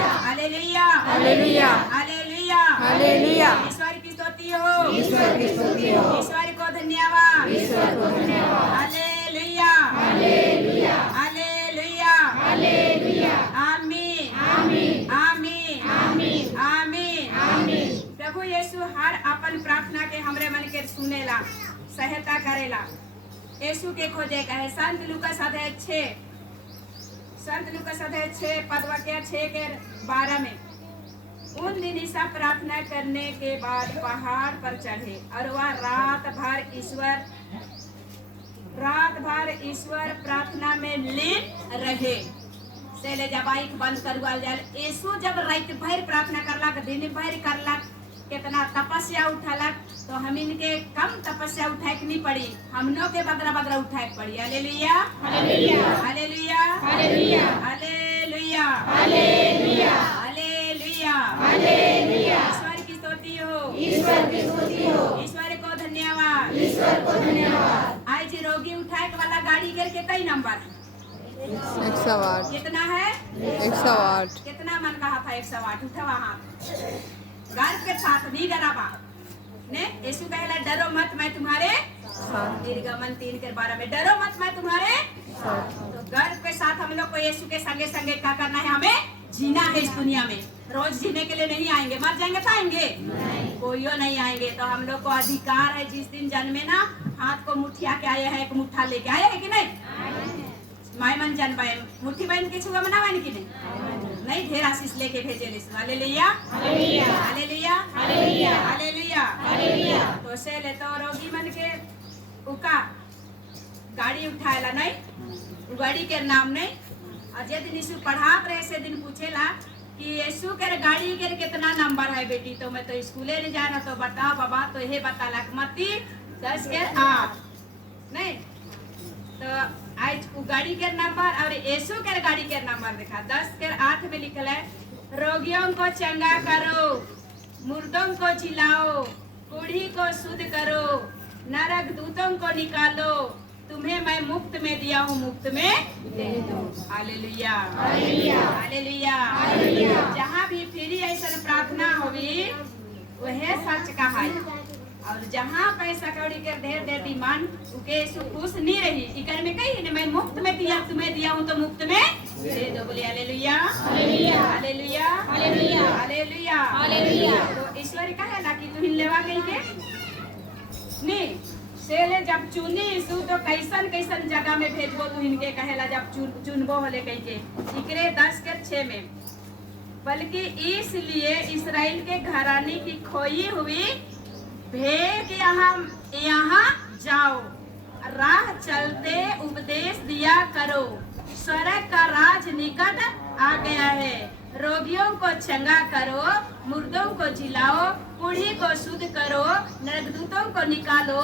Hallelujah hallelujah hallelujah hallelujah ईश्वर की स्तुति हो, ईश्वर की स्तुति हो, ईश्वर को धन्यवाद, ईश्वर को धन्यवाद। हालेलुया हालेलुया हालेलुया हालेलुया आमीन आमीन आमीन आमीन आमीन आमीन। प्रभु यीशु हर अपन प्रार्थना के हमरे मन के सुनेला, सहायता करेला। यीशु के खोजे कहे संत लूकास अध्याय 6 पद वाक्य 6 के 12 में। उन दिन ईसा प्रार्थना करने के बाद पहाड़ पर चढ़े और वह रात भर ईश्वर प्रार्थना में लीन रहे। सेले जब आँख बंद करवाल जाए, यीशु जब रात भर प्रार्थना करलक, दिन भर करलक, कितना तपस्या उठलक, तो हम इनके कम तपस्या उठाए के नहीं पड़ी, हमनों के बगरा बगरा उठाए के पड़ी। Hallelujah hallelujah hallelujah hallelujah hallelujah hallelujah hallelujah hallelujah. ईश्वर की स्तुति हो, ईश्वर की स्तुति हो, ईश्वर को धन्यवाद। ईश्वर को धन्यवाद। आज रोगी उठाए के वाला गाड़ी के कई नंबर 108 कितना है? 108 कितना मन कहा था? 108 उठवा हाथ गर्व के साथ नहीं डरावा ने। यीशु कहला डरो मत मैं तुम्हारे साथ। निर्गमन 3 के 12 में डरो मत मैं तुम्हारे। तो गर्व के साथ हम लोग को यीशु के संगे संगे क्या करना है? हमें जीना है इस दुनिया में। रोज जीने के लिए नहीं आएंगे, मर जाएंगे तो आएंगे कोईयो नहीं आएंगे। तो हम लोग को अधिकार है, जिस दिन जन्मे ना हाथ को मुठिया के आए हैं, एक मुठ्ठा लेके आए है कि नहीं? माय मन जन पाए मुट्ठी बहन के छुआ मना बन की नहीं ढेर आशीष लेके भेजे लिसु। Hallelujah hallelujah hallelujah hallelujah hallelujah hallelujah. तो से ले तो रोगी मन के उका गाड़ी उठाएला नहीं, गाड़ी के नाम नहीं। और जे दिन यीशु पढ़ात रहे से दिन पूछेला कि यीशु के गाड़ी के कितना नंबर है बेटी? तो मैं तो स्कूले नहीं जाना, तो बताओ बाबा। तो ये बताला मत्ती 10 के 8 नहीं। तो आज गाड़ी के नंबर और यीशु के गाड़ी के नंबर देखा 10 के 8 में लिखल है, रोगियों को चंगा करो, मुर्दों को जिलाओ, बूढ़ी को शुद्ध करो, नरक दूतों को निकालो, तुम्हें मैं मुफ्त में दिया हूँ, मुफ्त में दे दो। Hallelujah hallelujah hallelujah hallelujah. जहाँ भी फ्री ऐसा प्रार्थना होगी वह सच का है। और जहाँ पैसा कौड़ी के ढेर ढेर डिमांड उके खुश नहीं रही, इकर में कही मैं मुफ्त में दिया, तुम्हें दिया हूँ तो मुफ्त में दे दो। बोले hallelujah hallelujah hallelujah hallelujah hallelujah hallelujah. तो ईश्वर कहे ना कि तू लेवा गई के नहीं सेले जब चुनी यीशु तो कैसन कैसन जगह में भेजबो तू इनके कहेला जब चुनबो होले कही के इकरे 10 के 6 में। बल्कि इसलिए इस्राएल के घराने की खोई हुई भेद यहाँ जाओ, राह चलते उपदेश दिया करो, स्वर्ग का राज निकट आ गया है, रोगियों को चंगा करो, मुर्दों को जिलाओ, बूढ़ी को शुद्ध करो, नरकदूतों को निकालो,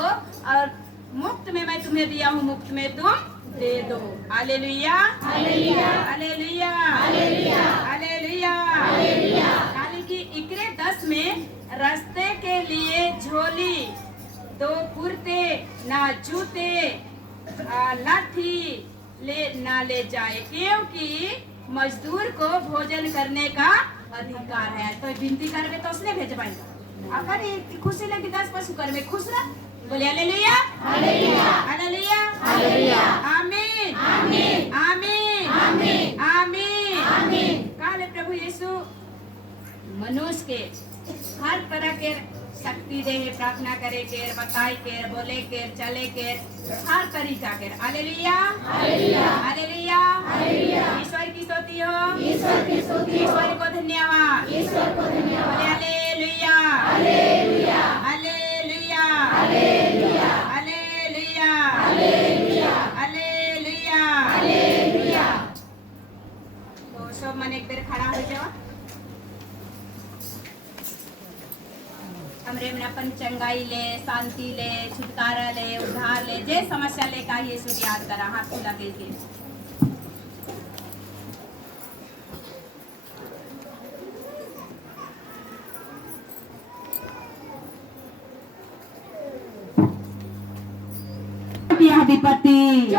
और मुफ्त में मैं तुम्हें दिया हूँ, मुफ्त में तुम दे दो। Hallelujah hallelujah hallelujah hallelujah hallelujah hallelujah. यानी कि इकरे 10 में रास्ते के लिए झोली, 2 कुर्ते, ना जूते, लाठी ले जाए, क्योंकि मजदूर को भोजन करने का अधिकार है। तो विनती करवे तो उसने भेजवाएगा अपन खुशी लगी 10 पशु कर में खुश रह। बोले हालेलुया हालेलुया हालेलुया हालेलुया। आमीन आमीन आमीन आमीन आमीन आमीन। काले प्रभु यीशु मनुष्य के हर तरह के शक्ति दे, प्रार्थना करे के, बताए के, बोले के, चले के, हर तरीका के। Hallelujah hallelujah hallelujah hallelujah. ईश्वर की स्तुति हो, ईश्वर की स्तुति हो, ईश्वर को धन्यवाद, ईश्वर को धन्यवाद। Hallelujah hallelujah hallelujah hallelujah hallelujah hallelujah hallelujah. Hallelujah. तो सब मन एक बेर खड़ा हो जाओ। हमरे में अपन चंगाई ले, शांति ले, छुटकारा ले, उद्धार ले, जे समस्या ले का यीशु की याद करा, हाथ खुला के विपत्ति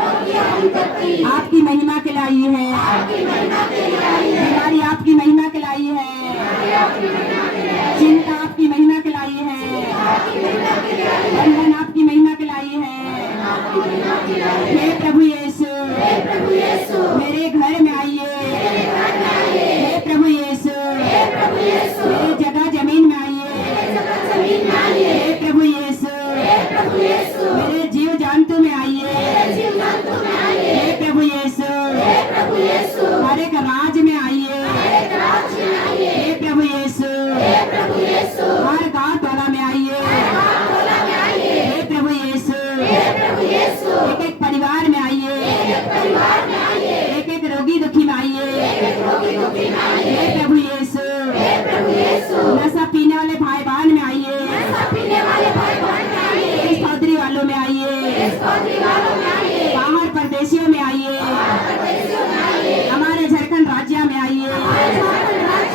आपकी महिमा के लाई है, बीमारी आपकी महिमा के लाई चिंता आपकी महिमा के लाई है, बंधन आपकी महिमा के लाई है। हे प्रभु यीशु मेरे घर में आइए, हे प्रभु यीशु मेरे जगह जमीन में आइए, हे प्रभु यीशु मेरे जीव जंतु में आइए, हे प्रभु यीशु हर एक राज में आइए, हे प्रभु यीशु हर गांव टोला में आइए, हे प्रभु यीशु एक एक परिवार में आइए, एक एक रोगी दुखी में आइए, हे प्रभु यीशु नशा पीने वाले भाई बहन में आइए, सौदरी वालों में आइए, बाहर परदेशियों में आइए, हमारे झारखंड राज्य में आइए,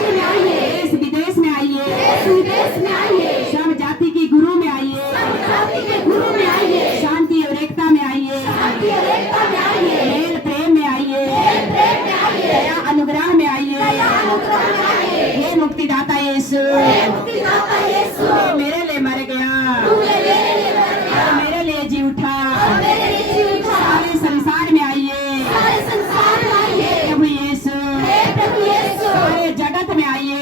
देश विदेश में आइए, सब जाति की गुरु में आइए, शांति और एकता में आइए, मेल प्रेम में आइए, दया अनुग्रह में आइए। हे मुक्तिदाता यीशु मेरे लिए मर गया और मेरे लिए जी उठा, सारे संसार में आइए, प्रभु यीशु सारे जगत में आइए,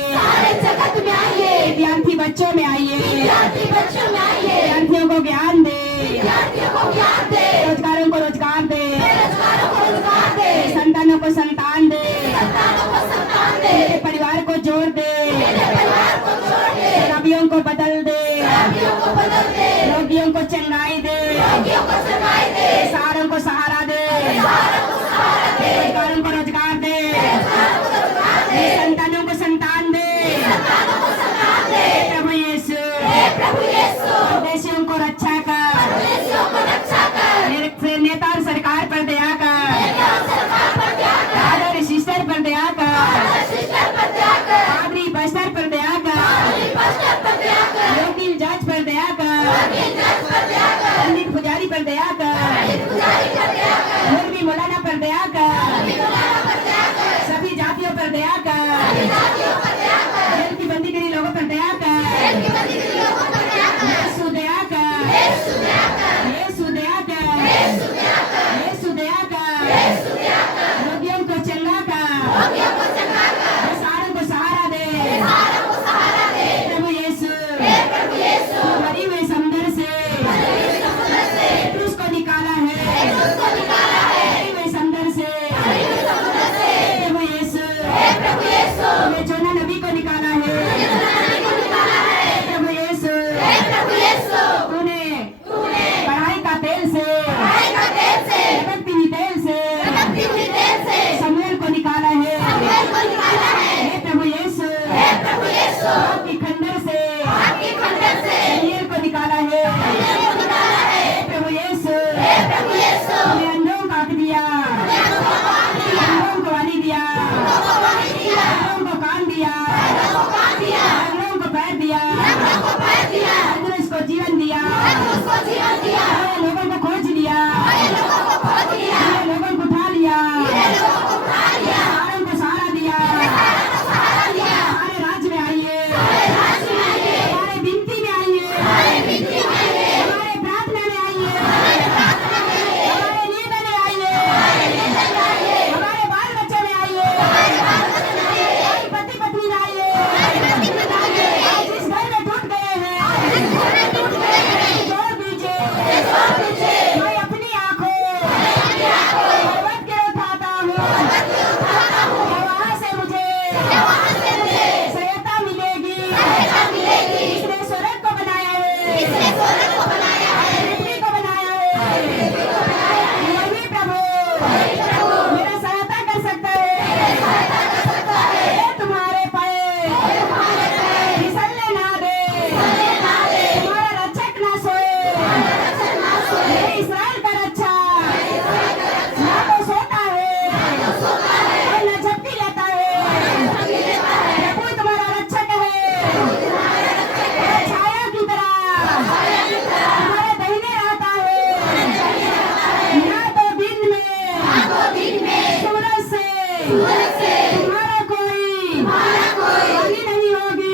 विद्यार्थी बच्चों में आइए, विद्यार्थियों को ज्ञान दे, रोजगारों को रोजगार दे, संतानों को संतान दे, मेरे परिवार को जोड़ दे, शराबियों को बदल दे, रोगियों को चंगाई दे, सारों को सहारा दे, रोजगारों को रोजगार दे, संतानों को संतान दे, प्रभु यीशु देशियों को रक्षा कर, नेता और सरकार पर दया कर, फादर सिस्टर पर दया कर, पादरी पास्टर पर दया कर, वकील जज पर दया कर, पंडित पुजारी पर दया कर, मौलवी मौलाना पर दया कर, सभी जातियों पर दया कर, जेल की बंदी करी लोगों पर दया कर, यीशु दया कर, यीशु दया कर, यीशु दया कर, रोगियों को चंगा कर, सारों को सहारा दे, प्रभु यीशु मरी हुए समुद्र से पतरस को निकाला है, मरी हुए समुद्र से प्रभु यीशु मैं जोना नबी को निकाला है, प्रभु यीशु तूने कढ़ाई का तेल से लपकती हुई तेल से शमूएल को निकाला है, हे प्रभु यीशु आपकी खंडर से दानियेल को निकाला है, हे प्रभु यीशु तूने अंधों को आँख दिया, अंधों को वाणी दिया, अंधों को कान दिया, अंधों को पैर दिया, अंधों को जीवन दिया, लोगों को खोज लिया, लोगों को उठा लिया, सारों को सहारा दिया, हमारे राज्य में आइए, हमारे विनती में आइए, हमारे प्रार्थना में आइए, हमारे निवेदन में आइए, हमारे बाल बच्चे में आइए, हमारे पति पत्नी में आइए, जिस घर में टूट गए हैं जोड़ दीजिए, मैं अपनी आंखों पर्वत के उठाता हूँ, वहाँ से मुझे सहायता मिलेगी, इसने स्वर्ग को बनाया है, पृथ्वी को बनाया है, वही प्रभु मेरा सहायता कर सकता है, हे तुम्हारे पैर फिसलने ना दे, तुम्हारा रक्षक ना सोए, हे इस्राएल का रक्षा ना तो सोता है और न झपकी लेता है, प्रभु तुम्हारा रक्षक है, छाया की तरह तुम्हारे दाहिने रहता है, ना तो दिन में सूरज से तुम्हारा कोई हानि नहीं होगी,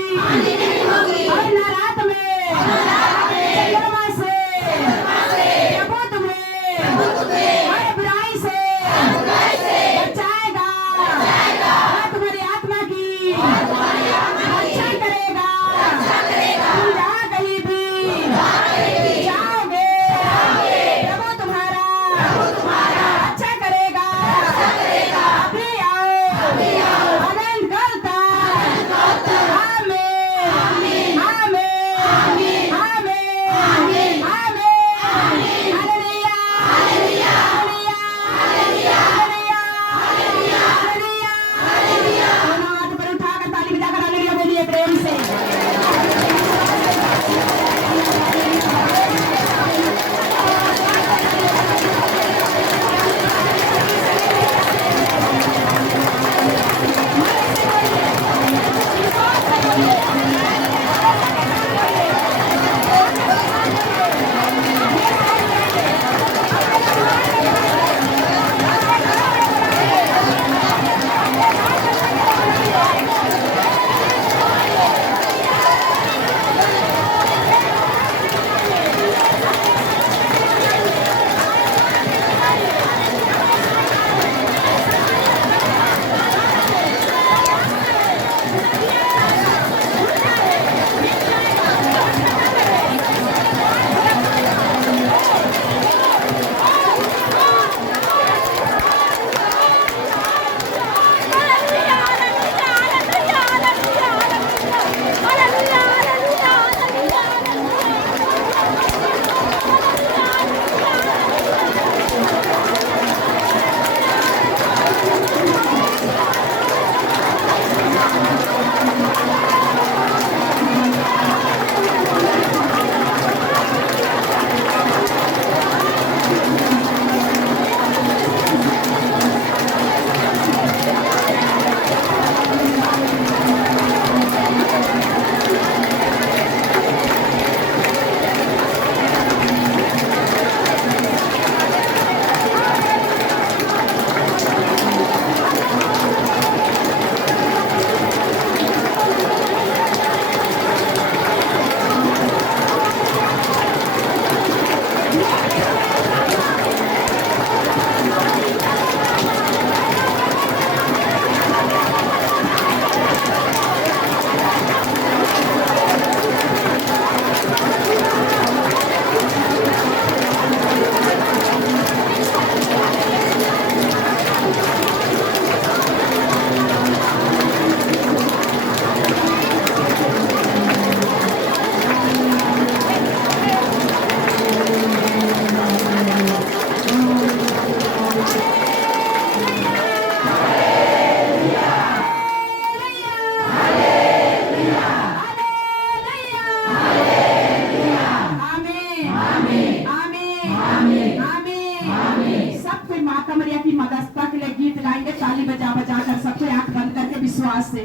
वहां से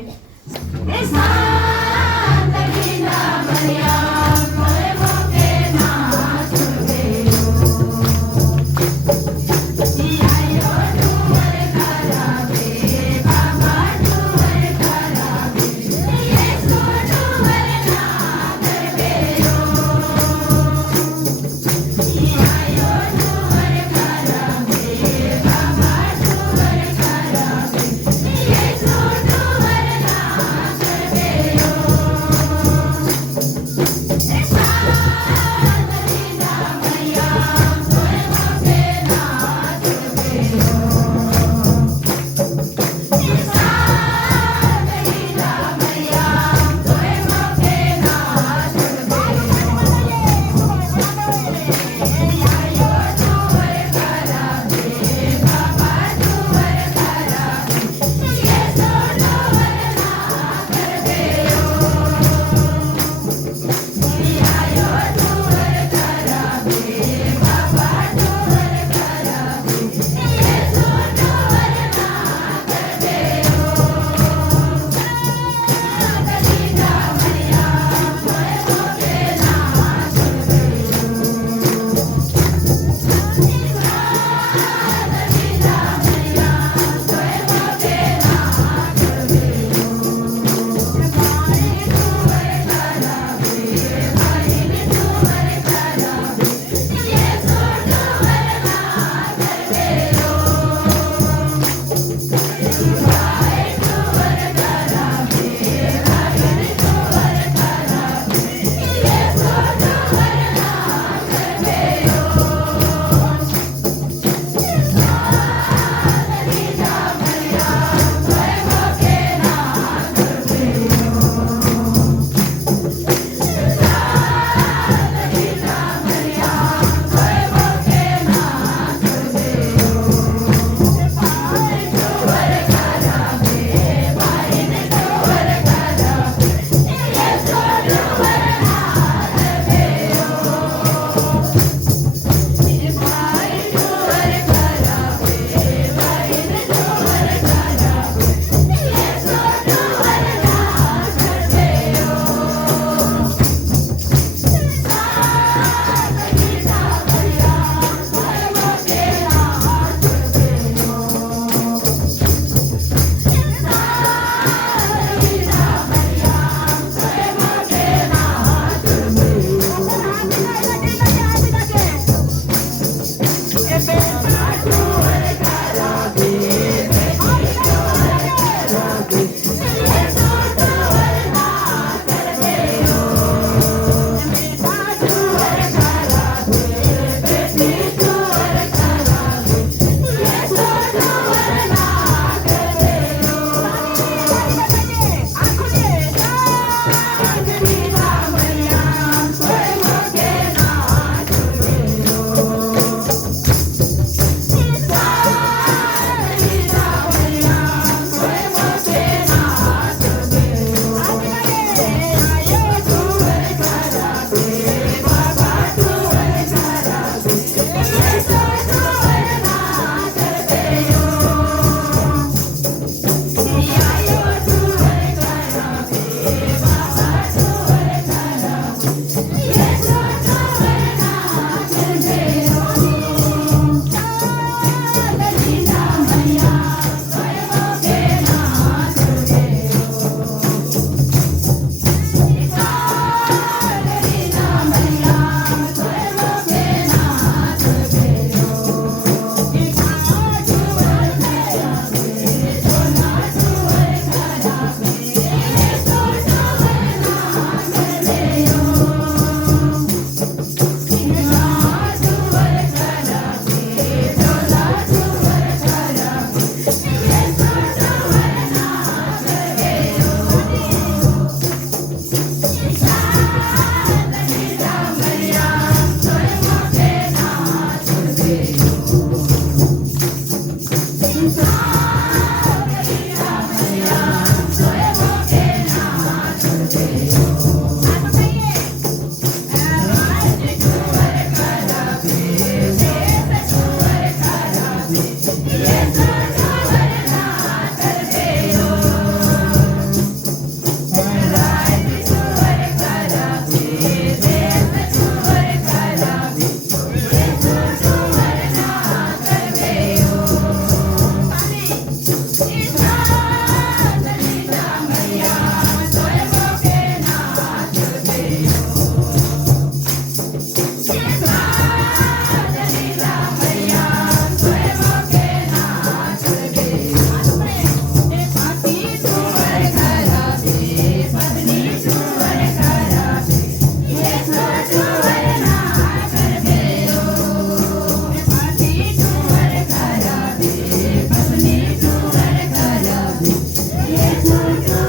चुन